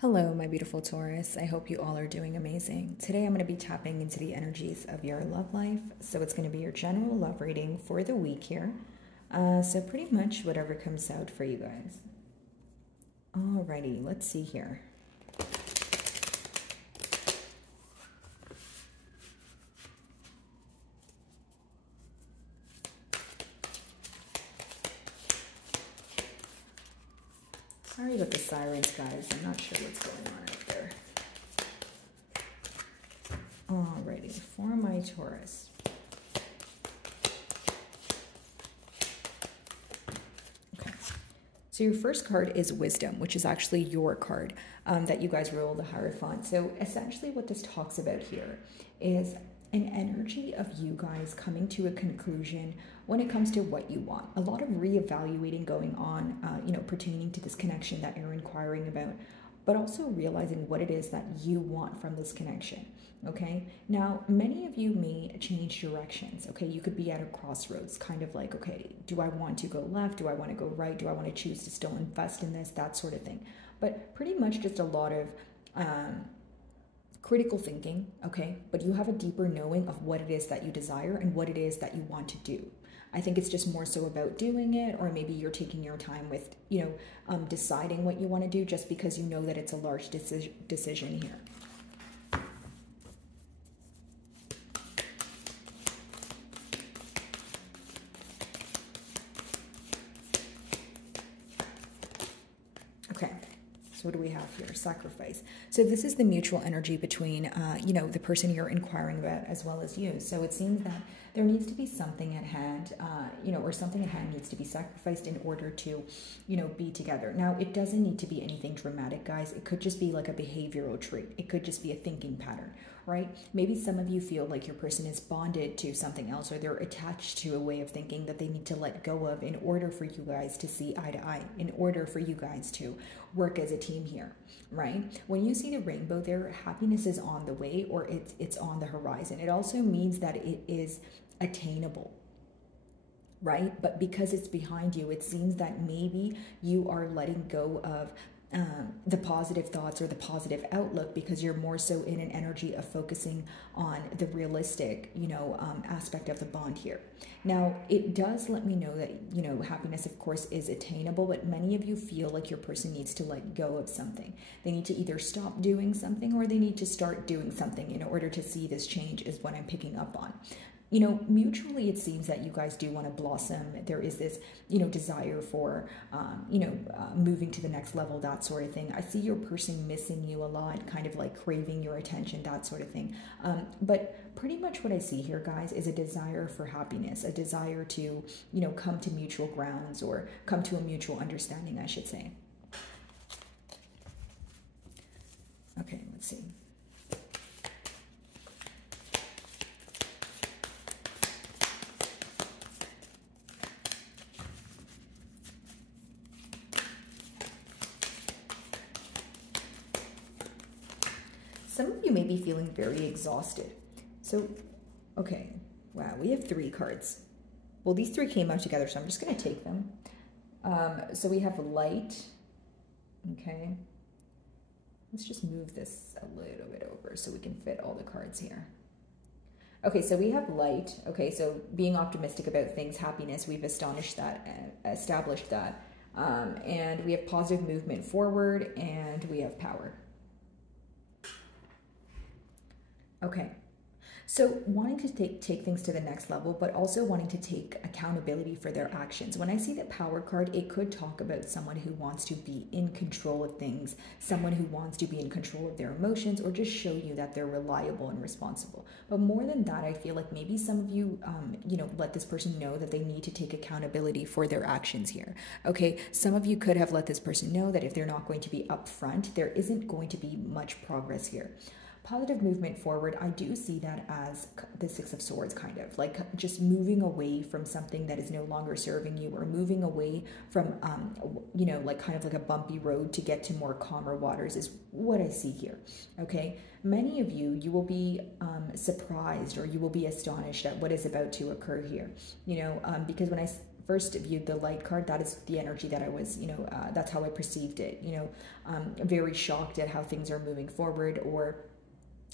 Hello, my beautiful Taurus. I hope you all are doing amazing. Today I'm going to be tapping into the energies of your love life. So it's going to be your general love reading for the week here. So pretty much whatever comes out for you guys. Alrighty, let's see here. Sorry about the sirens, guys. I'm not sure what's going on out there. Alrighty, for my Taurus. Okay. So your first card is Wisdom, which is actually your card that you guys roll the Hierophant. So essentially what this talks about here is an energy of you guys coming to a conclusion when it comes to what you want. A lot of reevaluating going on, pertaining to this connection that you're inquiring about, but also realizing what it is that you want from this connection, okay? Now, many of you may change directions, okay? You could be at a crossroads, kind of like, okay, do I want to go left? Do I want to go right? Do I want to choose to still invest in this? That sort of thing. But pretty much just a lot of critical thinking, okay? But you have a deeper knowing of what it is that you desire and what it is that you want to do. I think it's just more so about doing it, or maybe you're taking your time with, deciding what you want to do just because you know that it's a large decision here. Okay. So what do we have here? Sacrifice. So this is the mutual energy between, the person you're inquiring about as well as you. So it seems that there needs to be something at hand, or something at hand needs to be sacrificed in order to, be together. Now, it doesn't need to be anything dramatic, guys. It could just be like a behavioral trait. It could just be a thinking pattern, right? Maybe some of you feel like your person is bonded to something else, or they're attached to a way of thinking that they need to let go of in order for you guys to see eye to eye, in order for you guys to work as a team here, right? When you see the rainbow there, happiness is on the way, or it's on the horizon. It also means that it is attainable, right? But because it's behind you, it seems that maybe you are letting go of the positive thoughts or the positive outlook because you're more so in an energy of focusing on the realistic, aspect of the bond here. Now, it does let me know that, happiness, of course, is attainable, but many of you feel like your person needs to let go of something. They need to either stop doing something or they need to start doing something in order to see this change is what I'm picking up on. Mutually, it seems that you guys do want to blossom. There is this, desire for, moving to the next level, that sort of thing. I see your person missing you a lot, kind of like craving your attention, that sort of thing. But pretty much what I see here, guys, is a desire for happiness, a desire to, come to mutual grounds or come to a mutual understanding, I should say. Okay, let's see. Some of you may be feeling very exhausted. So, okay, wow, we have 3 cards. Well, these 3 came out together, so I'm just going to take them. So we have light. Okay. Let's just move this a little bit over so we can fit all the cards here. Okay, so we have light. Okay, so being optimistic about things, happiness, we've established that. And we have positive movement forward, and we have power. Okay, so wanting to take things to the next level, but also wanting to take accountability for their actions. When I see the power card, it could talk about someone who wants to be in control of things, someone who wants to be in control of their emotions, or just show you that they're reliable and responsible. But more than that, I feel like maybe some of you, let this person know that they need to take accountability for their actions here. Okay, some of you could have let this person know that if they're not going to be upfront, there isn't going to be much progress here. Positive movement forward, I do see that as the 6 of Swords, kind of like just moving away from something that is no longer serving you, or moving away from, like kind of like a bumpy road to get to more calmer waters is what I see here. Okay, many of you will be surprised, or you will be astonished at what is about to occur here, because when I first viewed the light card, that is the energy that I was, that's how I perceived it, very shocked at how things are moving forward, or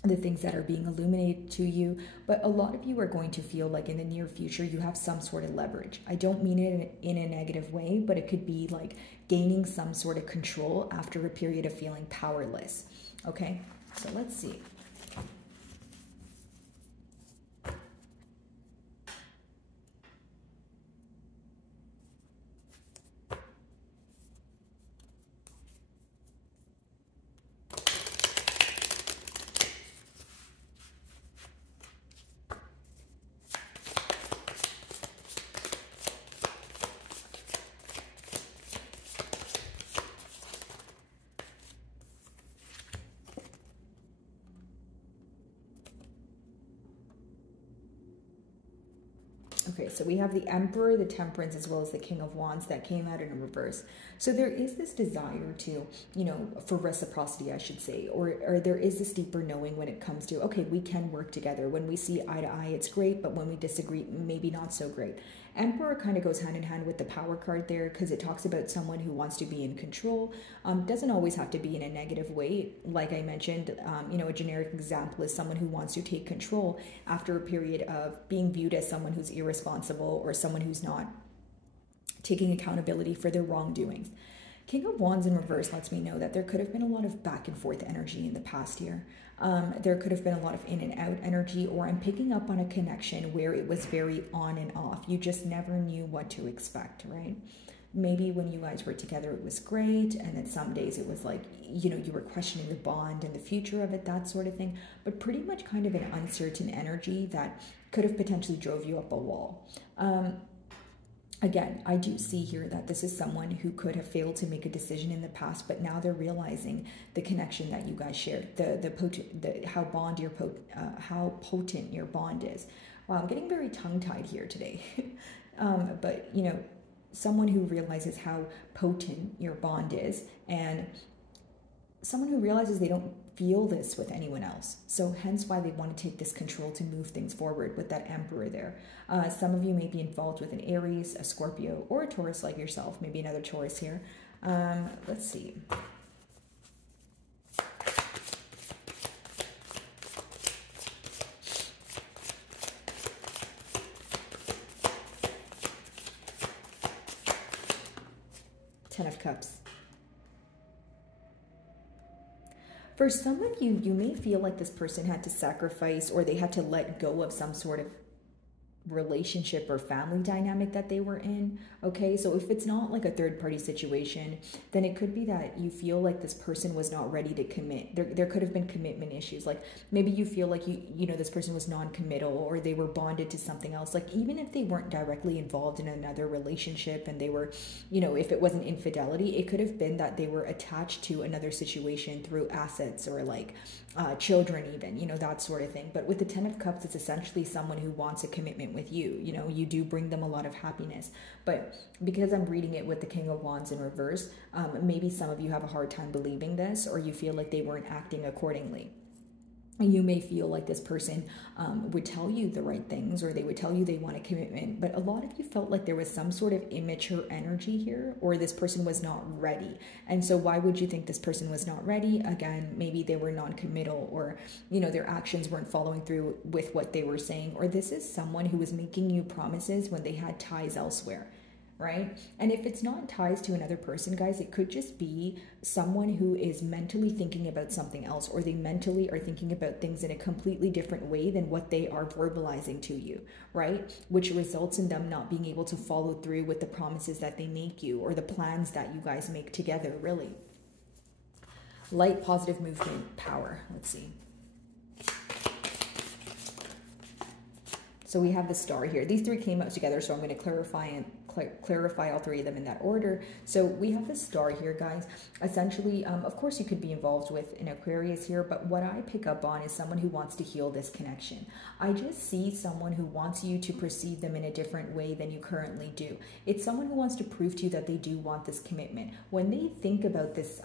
the things that are being illuminated to you. But a lot of you are going to feel like in the near future you have some sort of leverage. I don't mean it in a negative way, but it could be like gaining some sort of control after a period of feeling powerless. Okay, so let's see. Okay, so we have the Emperor, the Temperance, as well as the King of Wands that came out in reverse. So there is this desire to, for reciprocity, I should say, or there is this deeper knowing when it comes to, okay, we can work together. When we see eye to eye, it's great, but when we disagree, maybe not so great. Emperor kind of goes hand in hand with the Power card there, because it talks about someone who wants to be in control. Doesn't always have to be in a negative way. Like I mentioned, a generic example is someone who wants to take control after a period of being viewed as someone who's irresponsible or someone who's not taking accountability for their wrongdoings. King of Wands in reverse lets me know that there could have been a lot of back and forth energy in the past year. There could have been a lot of in and out energy, or I'm picking up on a connection where it was very on and off. You just never knew what to expect, right? Maybe when you guys were together, it was great. And then some days it was like, you were questioning the bond and the future of it, that sort of thing. But pretty much kind of an uncertain energy that could have potentially drove you up a wall. Again, I do see here that this is someone who could have failed to make a decision in the past, but now they're realizing the connection that you guys share, how potent your bond is. Wow, I'm getting very tongue-tied here today. But someone who realizes how potent your bond is, and someone who realizes they don't feel this with anyone else. So hence why they want to take this control to move things forward with that Emperor there. Some of you may be involved with an Aries, a Scorpio, or a Taurus like yourself. Maybe another Taurus here. Let's see. Ten of Cups. For some of you, you may feel like this person had to sacrifice, or they had to let go of some sort of relationship or family dynamic that they were in. Okay, so if it's not like a third-party situation, then it could be that you feel like this person was not ready to commit. There could have been commitment issues. Like maybe you feel like this person was non-committal, or they were bonded to something else. Like even if they weren't directly involved in another relationship, and they were, if it wasn't infidelity, it could have been that they were attached to another situation through assets, or like children even, that sort of thing. But with the Ten of Cups, it's essentially someone who wants a commitment with you. You do bring them a lot of happiness. But because I'm reading it with the King of Wands in reverse, maybe some of you have a hard time believing this, or you feel like they weren't acting accordingly. You may feel like this person would tell you the right things, or they would tell you they want a commitment, but a lot of you felt like there was some sort of immature energy here, or this person was not ready. And so why would you think this person was not ready? Again, maybe they were non-committal, or their actions weren't following through with what they were saying, or this is someone who was making you promises when they had ties elsewhere. Right? And if it's not ties to another person, guys, it could just be someone who is mentally thinking about something else, or they mentally are thinking about things in a completely different way than what they are verbalizing to you, right? Which results in them not being able to follow through with the promises that they make you, or the plans that you guys make together, really. Light, positive movement, power. Let's see. So we have the Star here. These three came out together, so I'm going to clarify all three of them in that order. So we have the Star here, guys. Essentially, of course, you could be involved with an Aquarius here, but what I pick up on is someone who wants to heal this connection. I just see someone who wants you to perceive them in a different way than you currently do. It's someone who wants to prove to you that they do want this commitment. When they think about this,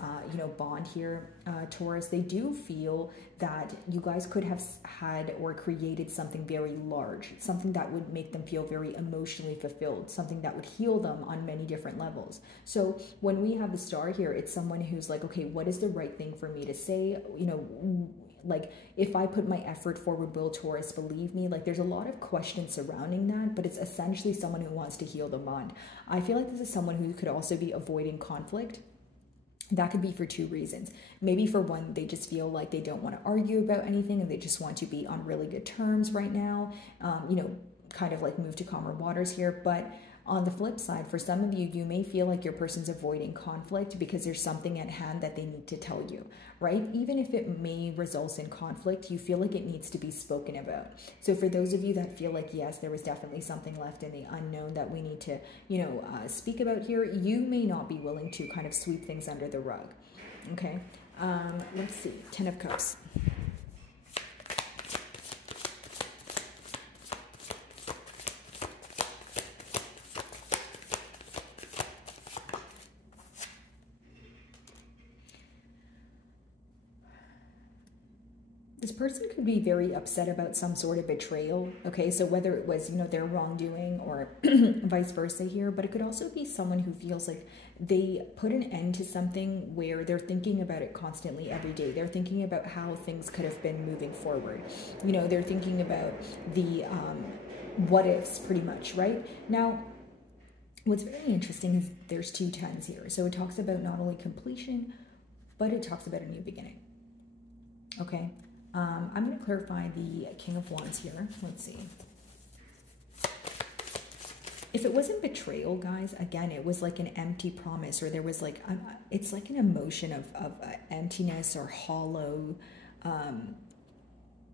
bond here, Taurus, they do feel that you guys could have had or created something very large, something that would make them feel very emotionally fulfilled, something that would heal them on many different levels. So when we have the star here, it's someone who's like, okay, what is the right thing for me to say? You know, like if I put my effort forward, will Taurus believe me? Like there's a lot of questions surrounding that, but it's essentially someone who wants to heal the bond. I feel like this is someone who could also be avoiding conflict. That could be for two reasons. Maybe for one, they just feel like they don't want to argue about anything and they just want to be on really good terms right now, you know, kind of like move to calmer waters here. But on the flip side, for some of you, you may feel like your person's avoiding conflict because there's something at hand that they need to tell you, right? Even if it may result in conflict, you feel like it needs to be spoken about. So for those of you that feel like, yes, there was definitely something left in the unknown that we need to, you know, speak about here, you may not be willing to kind of sweep things under the rug, okay? Let's see, 10 of Cups. This person could be very upset about some sort of betrayal, okay? So whether it was, you know, their wrongdoing or vice versa here, but it could also be someone who feels like they put an end to something where they're thinking about it constantly every day. They're thinking about how things could have been moving forward. You know, they're thinking about the what ifs pretty much, right? Now, what's very interesting is there's 2 tens here. So it talks about not only completion, but it talks about a new beginning, okay? I'm going to clarify the King of Wands here. Let's see. If it wasn't betrayal, guys, again, it was like an empty promise, or there was like, it's like an emotion of emptiness or hollow,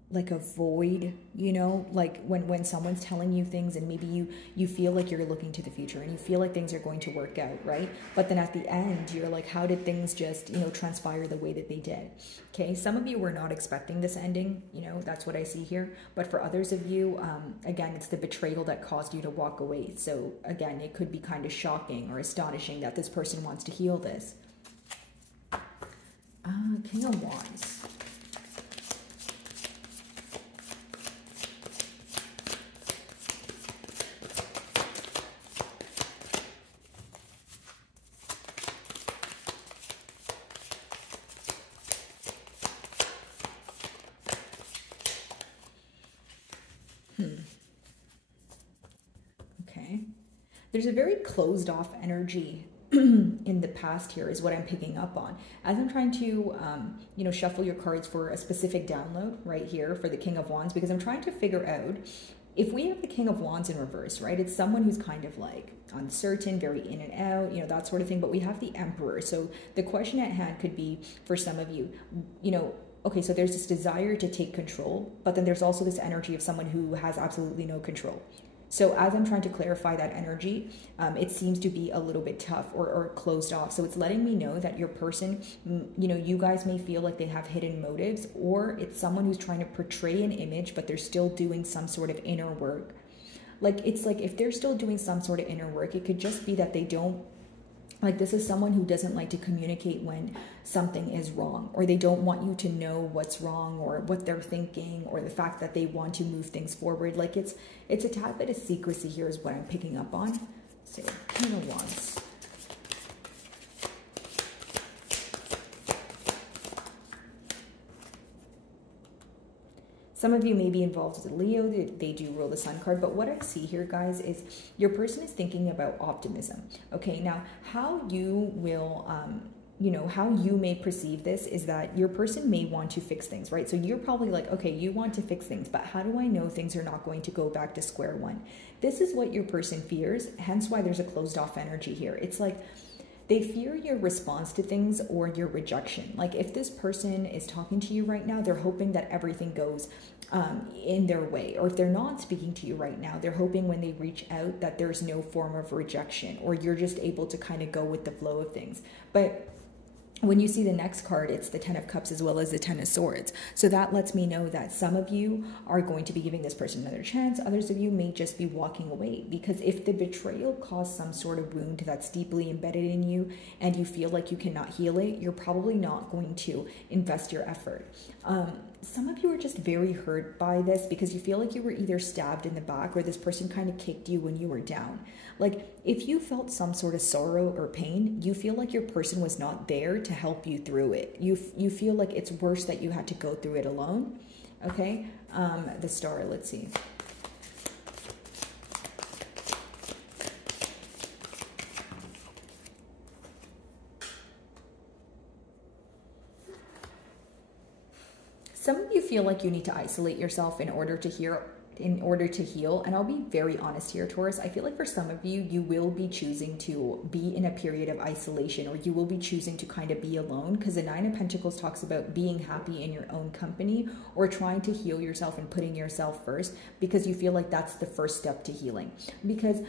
like a void, you know, like when someone's telling you things and maybe you feel like you're looking to the future and you feel like things are going to work out, right? But then at the end, you're like, how did things just, you know, transpire the way that they did? Okay, some of you were not expecting this ending, you know, that's what I see here. But for others of you, again, it's the betrayal that caused you to walk away. So again, it could be kind of shocking or astonishing that this person wants to heal this. King of Wands. Okay. There's a very closed off energy in the past here is what I'm picking up on. As I'm trying to, you know, shuffle your cards for a specific download right here for the King of Wands, because I'm trying to figure out if we have the King of Wands in reverse, right? It's someone who's kind of like uncertain, very in and out, you know, that sort of thing. But we have the Emperor. So the question at hand could be for some of you, you know, okay, so there's this desire to take control, but then there's also this energy of someone who has absolutely no control. So as I'm trying to clarify that energy, it seems to be a little bit tough or closed off. So it's letting me know that your person, you know, you guys may feel like they have hidden motives, or it's someone who's trying to portray an image, but they're still doing some sort of inner work. Like, it's like if they're still doing some sort of inner work, it could just be that they don't, like, this is someone who doesn't like to communicate when something is wrong, or they don't want you to know what's wrong or what they're thinking, or the fact that they want to move things forward. Like, it's a tad bit of secrecy here is what I'm picking up on. So, King of Wands. Some of you may be involved with Leo, they do rule the Sun card, but what I see here, guys, is your person is thinking about optimism. Okay, now how you will, you know, how you may perceive this is that your person may want to fix things, right? So you're probably like, okay, you want to fix things, but how do I know things are not going to go back to square one? This is what your person fears, hence why there's a closed off energy here. It's like, they fear your response to things or your rejection. Like, if this person is talking to you right now, they're hoping that everything goes in their way. Or if they're not speaking to you right now, they're hoping when they reach out that there's no form of rejection, or you're just able to kind of go with the flow of things. But when you see the next card, it's the 10 of Cups as well as the 10 of Swords. So that lets me know that some of you are going to be giving this person another chance. Others of you may just be walking away, because if the betrayal caused some sort of wound that's deeply embedded in you and you feel like you cannot heal it, you're probably not going to invest your effort. Some of you are just very hurt by this because you feel like you were either stabbed in the back or this person kind of kicked you when you were down. Like, if you felt some sort of sorrow or pain, you feel like your person was not there to help you through it. You feel like it's worse that you had to go through it alone. Okay, the Star, let's see. Some of you feel like you need to isolate yourself in order to heal. And I'll be very honest here, Taurus. I feel like for some of you, you will be choosing to be in a period of isolation, or you will be choosing to kind of be alone, because the 9 of Pentacles talks about being happy in your own company, or trying to heal yourself and putting yourself first, because you feel like that's the first step to healing. Because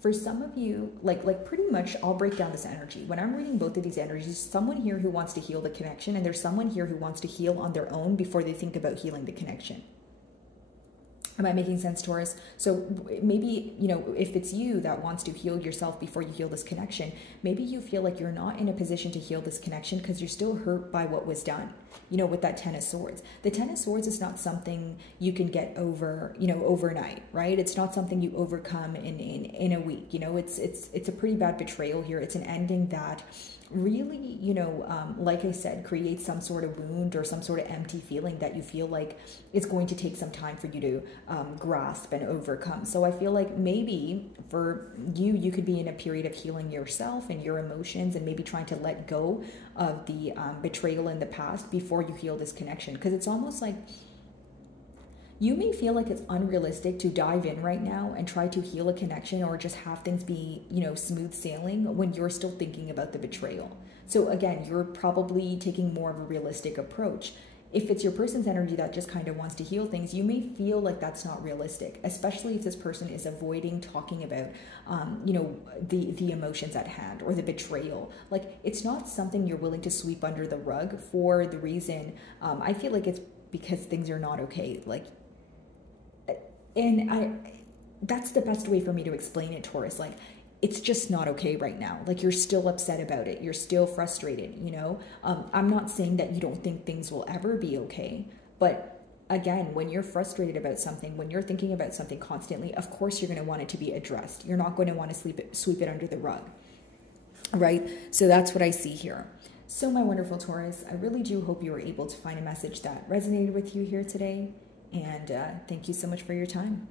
for some of you, like pretty much, I'll break down this energy. When I'm reading both of these energies, there's someone here who wants to heal the connection, and there's someone here who wants to heal on their own before they think about healing the connection. Am I making sense, Taurus? So maybe, you know, if it's you that wants to heal yourself before you heal this connection, maybe you feel like you're not in a position to heal this connection because you're still hurt by what was done, you know, with that 10 of Swords. The 10 of Swords is not something you can get over, you know, overnight, right? It's not something you overcome in a week. You know, it's a pretty bad betrayal here. It's an ending that really, you know, like I said, creates some sort of wound or some sort of empty feeling that you feel like it's going to take some time for you to grasp and overcome. So I feel like maybe for you, you could be in a period of healing yourself and your emotions, and maybe trying to let go of the betrayal in the past before you heal this connection. Because it's almost like you may feel like it's unrealistic to dive in right now and try to heal a connection or just have things be, you know, smooth sailing when you're still thinking about the betrayal. So again, you're probably taking more of a realistic approach. If it's your person's energy that just kind of wants to heal things, you may feel like that's not realistic, especially if this person is avoiding talking about, you know, the emotions at hand or the betrayal. Like, it's not something you're willing to sweep under the rug for the reason, I feel like it's because things are not okay. Like, and that's the best way for me to explain it, Taurus. Like, it's just not okay right now. Like, you're still upset about it. You're still frustrated, you know? I'm not saying that you don't think things will ever be okay. But again, when you're frustrated about something, when you're thinking about something constantly, of course you're going to want it to be addressed. You're not going to want to sweep it under the rug, right? So that's what I see here. So my wonderful Taurus, I really do hope you were able to find a message that resonated with you here today. And thank you so much for your time.